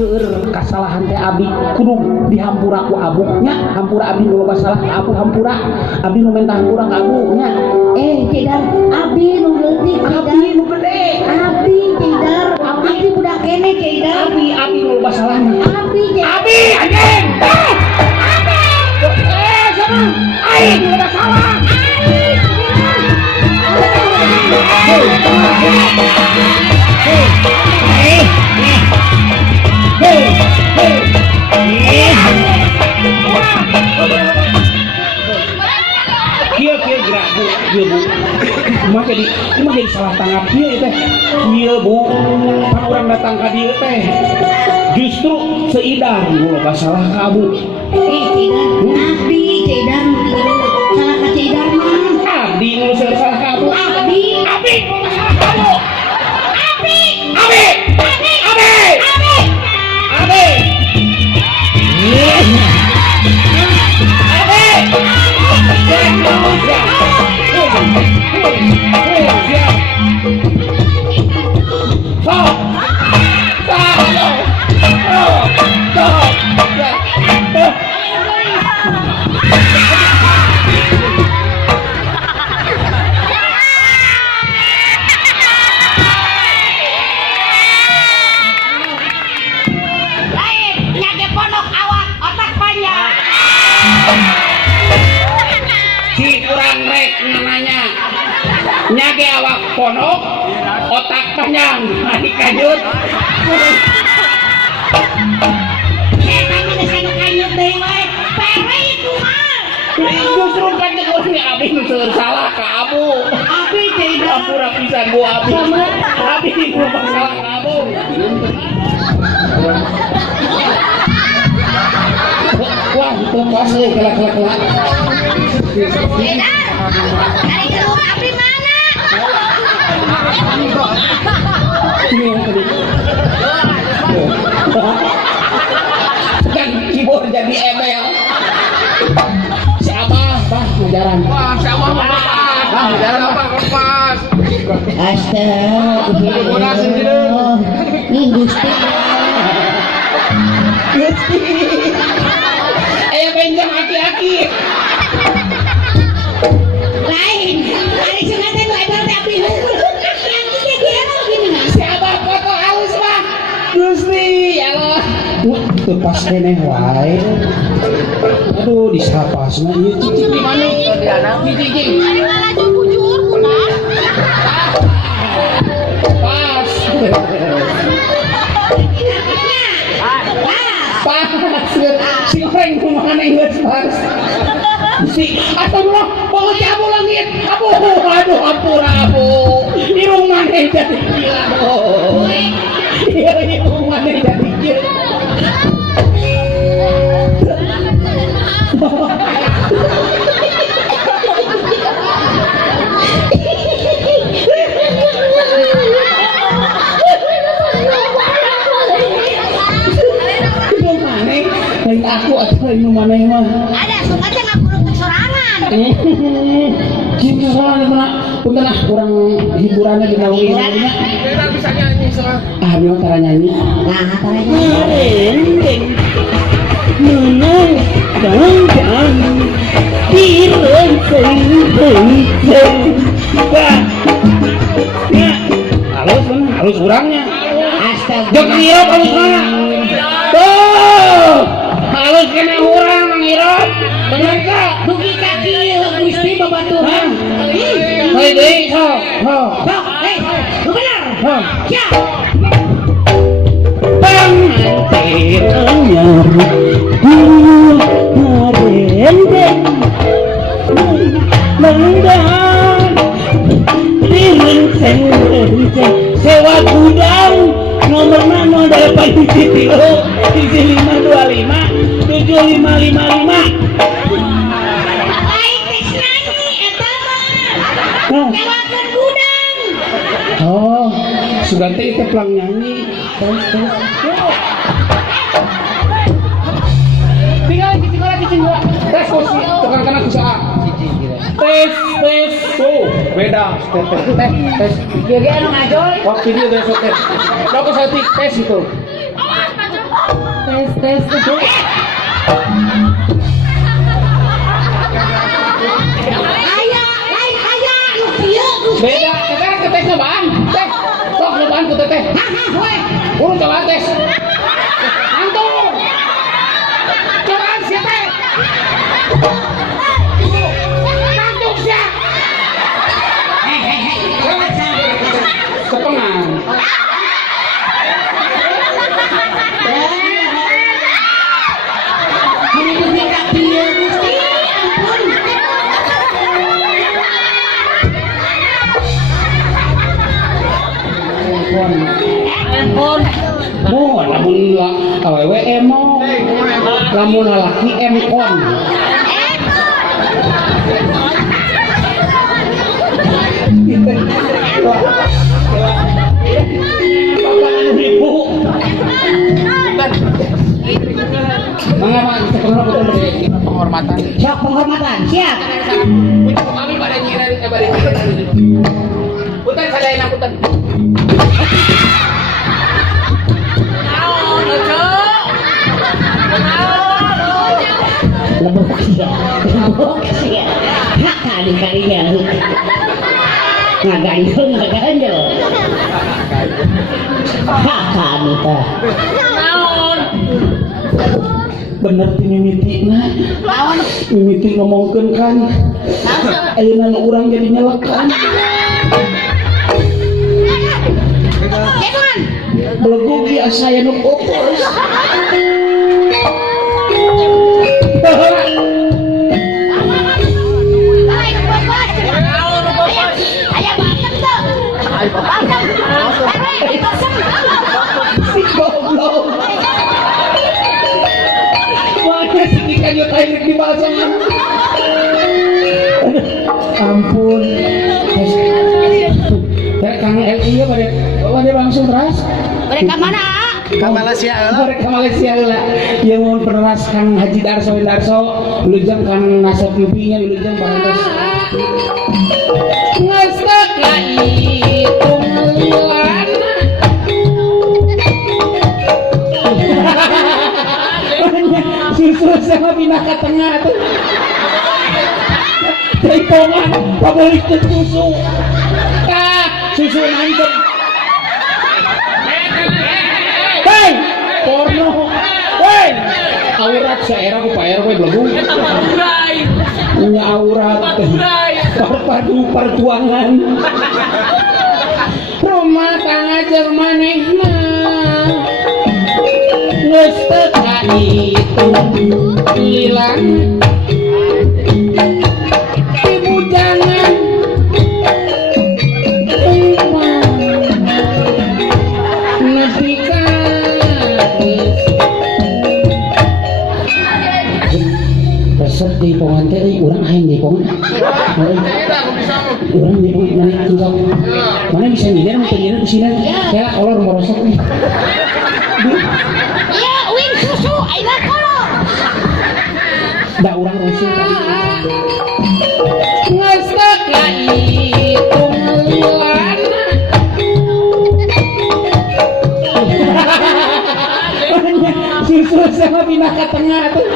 seueur kasalahan teh abdi kudu dihampura ku abuknya, hampura abdi nu loba salah ka abu hampura abdi nu minta hampura ka abunya. Cidar abdi nu leutik Abdi nu gede, abdi cidar abdi budak kene cidar abdi nu loba salahna. abdi cidar Abdi anjing. Sama aing nu loba salah. Kieu gerak bu, kieu bu. Kumaha jadi salah tanggap kieu teh. Kieu bu, pan urang datang ka dieu teh. Justru seidar nu loba salah ka abu. cidar abdi cidar salah ka cidar mah Abdi nu salah ka abu. abdi Abdi nu salah ka abu. abdi Abdi. Abdi. Abdi. nyage pondok awak otak panjang Si kurang rek namanya nyage awak ponok otak panjang hari kajut kami desana kanyut deui wae pere itu mah justru kan kurang abdi nu seueur salah ka abu abdi cidar ampura pisan bu abdi abdi nu salah ka abu wah itu pas euy kelak cidar dari dulu abdi mana ini yang tadi kan keyboard jadi embel si abah bah ngajaran Wah, si Abah mah bah ngajaran Abah lepas. Astagfirullah. Ini Gusti. benjang aki-aki Lain. Ari sunat teh lebar teh api. Aki-aki dia mah gini. si abah foto halus bah Gusti ya Allah itu pas keneh wae aduh disapasna ieu cicing di mana cicing Ari laju bujur kumaha? pas pas si orang kemana geus pas si astagfirullah bawa si abu langit abu aduh ampura abu irung maneh jadi gila oh iya irung maneh jadi gila irung maneh lain aku atau irung maneh mah Ada sunat teh ngakurung sorangan. Gini soalnya punten ah kurang hiburannya di naungi namanya. Kita bisa nyanyi soal. Ah dia cara nyanyi. Nah, taranya. Merendeng, menang dan direng ya halus mana halus kurangnya Astaga. jok ngirop halus mana tuh halus kena urang mangirop bener ka Dugi kaki Gusti babaturan. hei deh so Sok, hei, lu benar. Ya. pengantin anyar merendeng mengendang rirenceng sewa gudang nomornya 08 hiji 525 7555 Lain teh nyanyi eta mah. Nyewakeun gudang. oh Sugante itu pelang nyanyi terus tinggal cicing tes kursi tukang kena kusaha tes tuh beda tes Dia anu ngajoy. waktu dia besok tes lo ke tes itu tes. Aya, lu kieu. Beda, teteh ke tes cobaan. Teh, sok cobaan ku teteh. Weh. Urus cobaan tes. Antum. Cobaan siapa? Antum siapa? Kepengan. Ini tak kieu Gusti, ampun. Handphone. Mohon lamun awewe emo. Lamun laki empon. Ibu. Mengapa sekolah betul dari penghormatan? Siap penghormatan, siap. Kami pada nyira Putan saya enak putan. Lebok sia. Hak kali-kalinya. Ngagandel. Hak kami teh. Bener ti mimitina. Mimiti ngomongkeun kan. Ayeuna urang jadi nyelekan. Jangan. Belegu ki asa nu popos. Si goblok. Mana sih kanyo tarik di pasang. Ampun. Ya Kang LI ya pada langsung teras. Mereka mana? Ke Malaysia Mereka Malaysia lah. Yang mau peneras Kang Haji Darso Wilujeng Kang Nasab pipinya Wilujeng parantos. Ngestak itu ngelilan. Susu sama pindah ke tengah tuh. Tripongan, pabalik ke susu. Susu nancep. Hei, porno. Hei, aurat seera ku paer kowe blegung. Nya aurat. Perpadu perjuangan. Rumah tangga jeung manehna. Geus teu itu hilang. Ibu jangan resep di pongan teh urang aing di pongan. Urang di pongan mana tinggal. Mana bisa ngiler mun teu ngiler kusina. Ya kolor morosok. Ya, win susu aina kolor. Da urang rusuh tadi. Ngestak itu ngelilan. Susu sama pindah ke tengah tuh.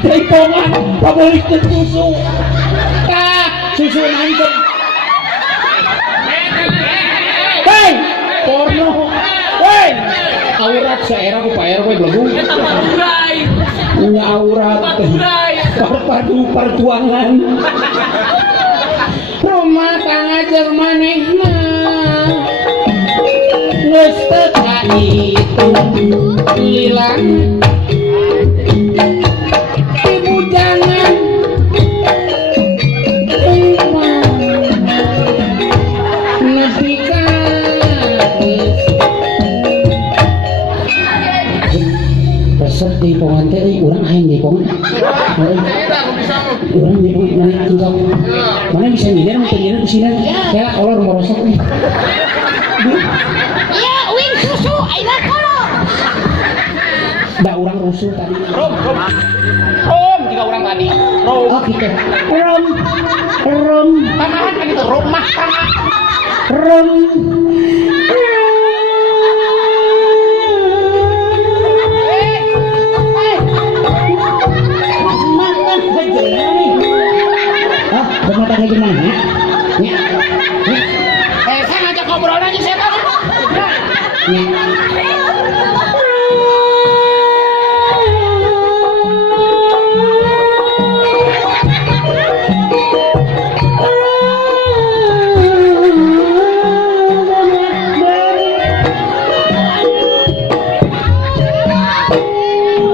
Tripongan, pabalik ke susu. Susu nancep. Hei, porno. Hei, aurat seera ku paer kowe blegung. Nya aurat. Perpadu perjuangan. Rumah tangga jeung manehna. Geus teu itu hilang. Ibu jangan nepikan. Resep di pongan teh urang aing di pongan. Urang di pongan mana tinggal. Mana bisa ngiler mun teu ngiler kusina. Ya kolor morosok. Ya, win susu aina kolor. Da urang rusuh tadi. Rom jika orang tadi. Oh gitu. Rom. Tanahan kan itu rumah tangga. Rom.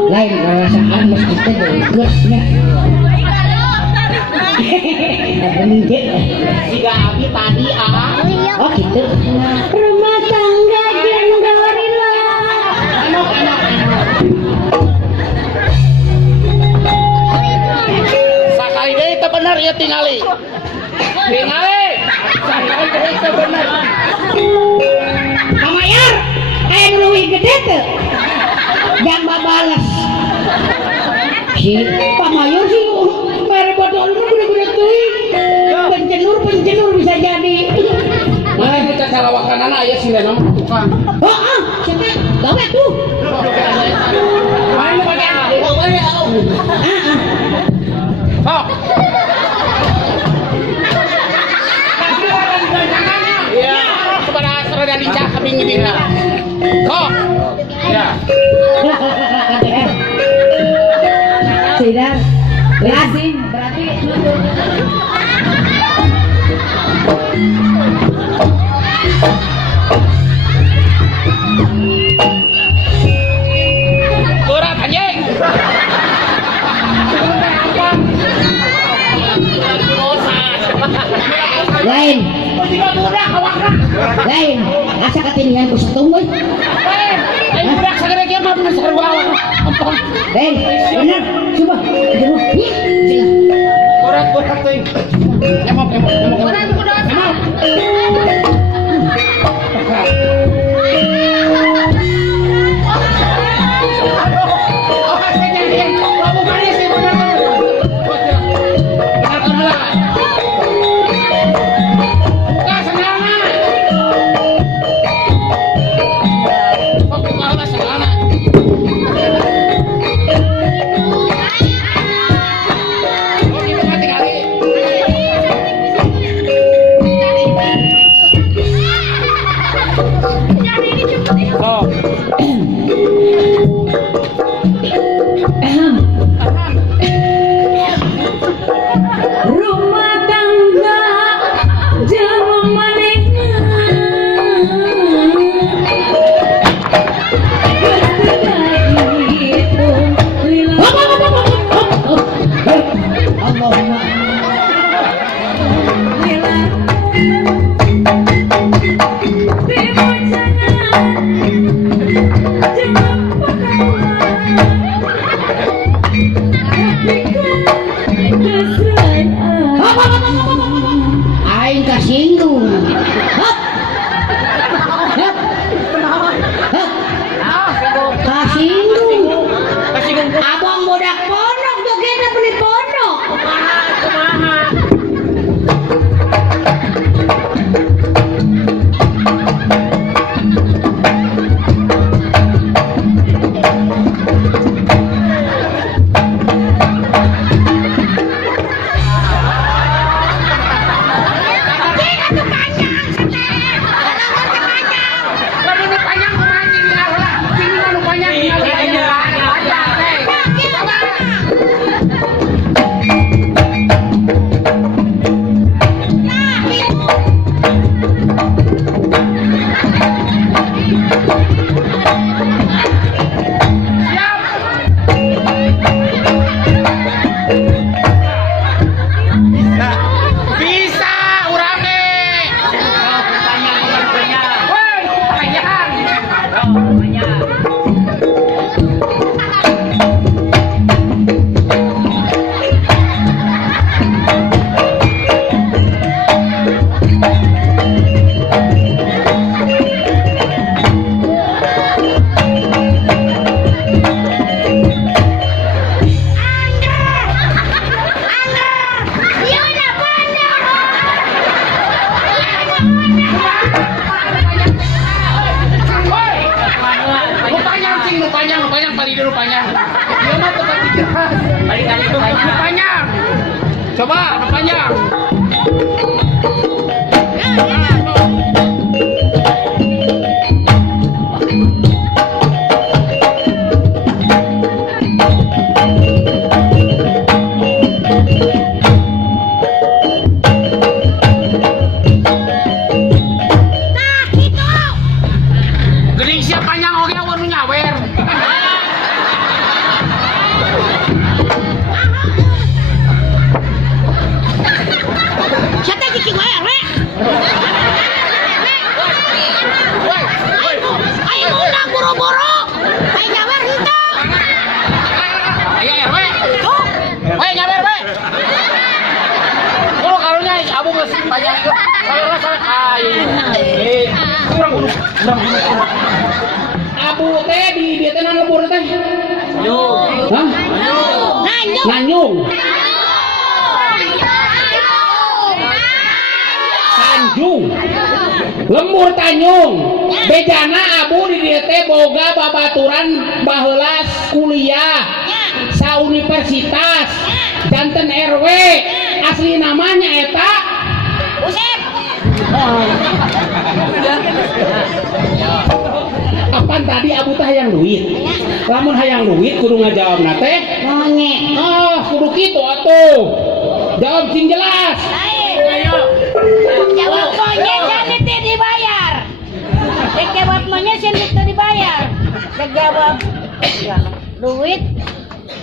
Lain perasaan mesti tegutnya. Meninggal. Jika abi tadi Oh gitu. Rumah tangga yang gorila. sakali deh itu benar ya tingali. Tingali. Sakali deh itu benar. Pamayar, kayak ngeluhi gede tuh. Jangan babalas. Si Pamayar sih, mere botol lu gede-gede tuh. Pencenur bisa jadi. Mana kita salawakan anak ya sih nama tukang. Oh, siapa? Gawe tuh. Mana pakai? Oh. Iya, kepada serada lincah kami ngidina. Oh. Ya. Sudah. Lazim berarti Surat anjing. lain, Tidak mudah awakna. lain. Asa katinian ku satung we. Ayo budak segera kia mah bener sarua awak. Ampun. Lain, bener. Coba. Aduh. Sila. Surat teuing. Emok. Oh, saya jadi. Bukannya sih benar. Benar. Buka senana. Kok buka senana? Oh, itu mati kali. Oh. rumah tangga jeung manehna. Allahumma. Aing kasinggung. Hap. Hap. Hap. Kasinggung. Abang budak pondok jogetna beli pondok. Bisa urang deh. Woi, panjang. Woi, lu panjang, paling dulu panjang. Dia mah tempat tidur. Lu panjang. Coba, lu panjang. di kiwaya we. Ayo undang buru-buru. Ayo nyawer itu. Ayo RW. Ayo nyawer we. Kalau karunya abu geus panjang itu. Salah ayo. Kurang dulu. Abu teh di dia teh nang lembur teh. Hah? Nanyung. Tanjung. Lembur Tanjung. Bejana abu di dieu teh boga babaturan baheula kuliah. Sa universitas. Janten RW. Asli namanya eta Usep. Apaan tadi abu teh hayang duit. Lamun hayang duit kudu ngajawabna teh. Monyet. Kudu kitu atuh. Jawab sing jelas. Jawab monyet jadi teh dibayar. Jawab monyet jadi teh dibayar. Jawab duit.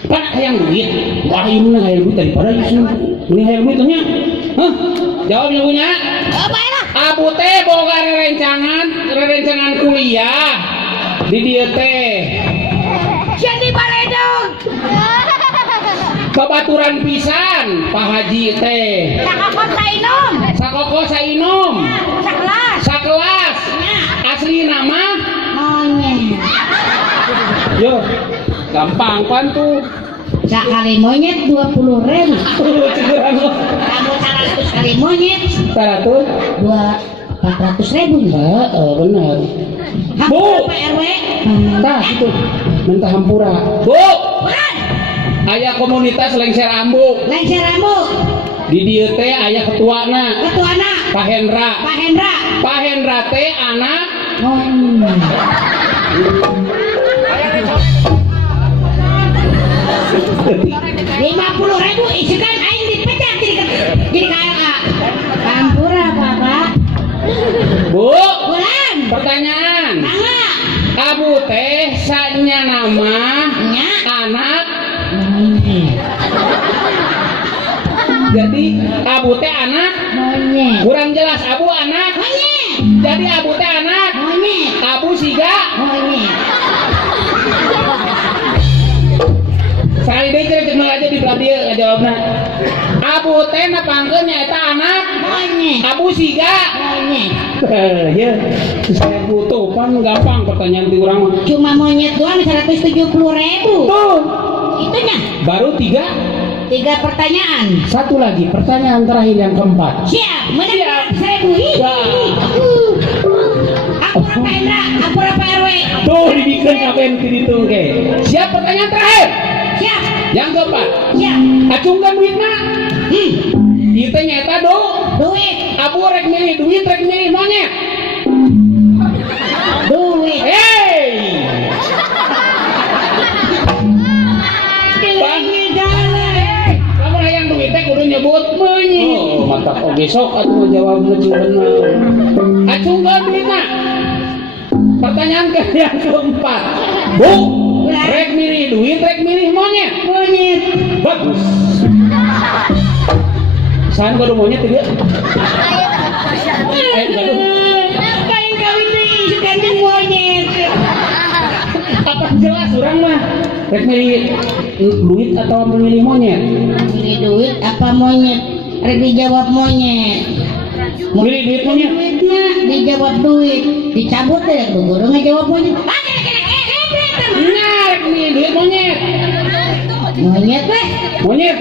Kan hayang duit. Wah ini mah hayang duit daripada ini hayang duit nya. Hah? Jawabnya punya. Oh, baiklah. Abu teh boga rerencangan kuliah di dieu teh. Jadi baledog. Babaturan pisan Pak Haji teh. Sakokot sainom. Sakoko sainom. Sakelas. Sakelas. Asli nama Monyet. yo gampang pan tuh. Sekali monyet 20.000. Kamu 100 kali monyet 100 400.000. benar. Bu. Pak RW. Tah itu minta hampura. Bu. Bukan. Aya komunitas lengser ambu. Lengser rambut. Di dieu teh aya ketuana. Ketuana. Pak Hendra. Pak Hendra. Pak Hendra teh anak $50.000 isikan aing dipecat jadi KLA. Hampura Bapak. Bu. Bulan. Pertanyaan. Mangga. Abu teh sanya nama Nya. anak. Jadi Abu teh anak. Monyet. Kurang jelas Abu anak. Monyet. Jadi Abu teh anak. Monyet. Abu siga. Monyet. Sekali deh cek aja di belah dia ngajawabna. Abu teh napangkeun nyaeta anak. Monyet. Abu siga. Monyet. Ya, saya butuh pan gampang pertanyaan di orang mah. Cuma monyet doang 170.000. Tuh, Itunya. baru 3 pertanyaan. Satu lagi pertanyaan terakhir yang keempat. Siap. Menang 100.000. Ya. Apura Pak Hendra. Apura Pak RW. Tuh dibikin kapan dihitung ke. Siap pertanyaan terakhir. Siap. Yang keempat. Siap. Acungkan duitna. Ieu teh nyaeta Duit. Abu rek milih duit rek milih monyet. Duit. Hey. Kamu hayang duit teh kudu nyebut monyet. Oh, mantap oge sok atuh jawabna bener. Acungkan duitna. Pertanyaan yang keempat. Bu, rek milih duit rek milih monyet. Monyet. Bagus. Saan kudu monyet dia? Ayo gaduh. Kain kawin nih gantung monyet. Apa jelas orang mah rek milih duit atau memilih monyet? Milih duit apa monyet? Rek dijawab monyet. Milih duit monyet. Duitnya dijawab duit. Dicabut deh guru ngejawab monyet. Nah, rek milih duit monyet. Monyet weh. Monyet.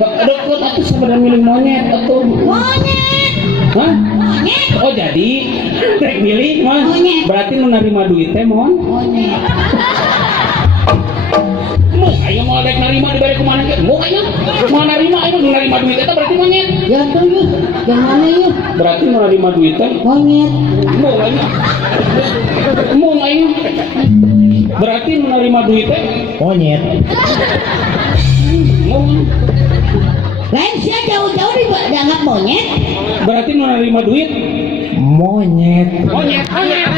Aduh, kok aku sebenarnya milih monyet atau Monyet. hah? Monyet. Oh jadi rek milih mah Monyet. berarti menerima duit teh mon. Monyet. Mau ayo mau rek narima dibari kumaha ge? Mau ayo mau narima ayo mau narima duit eta berarti monyet. Ya tuh yuk. Jangan yuk. Berarti menerima duit teh Monyet. mau ayo. Mau ayo. Berarti menerima duit teh Monyet. mau. Lain sih jauh-jauh dianggap monyet. Berarti menerima duit Monyet. monyet.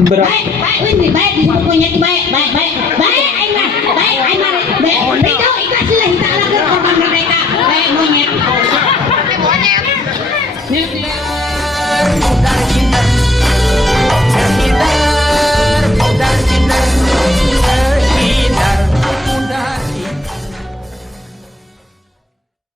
Baik, baik, ini baik disebut monyet baik, baik, baik, baik, Aimah, baik, Aimah, baik. Itu ikhlas lah kita lakukan korban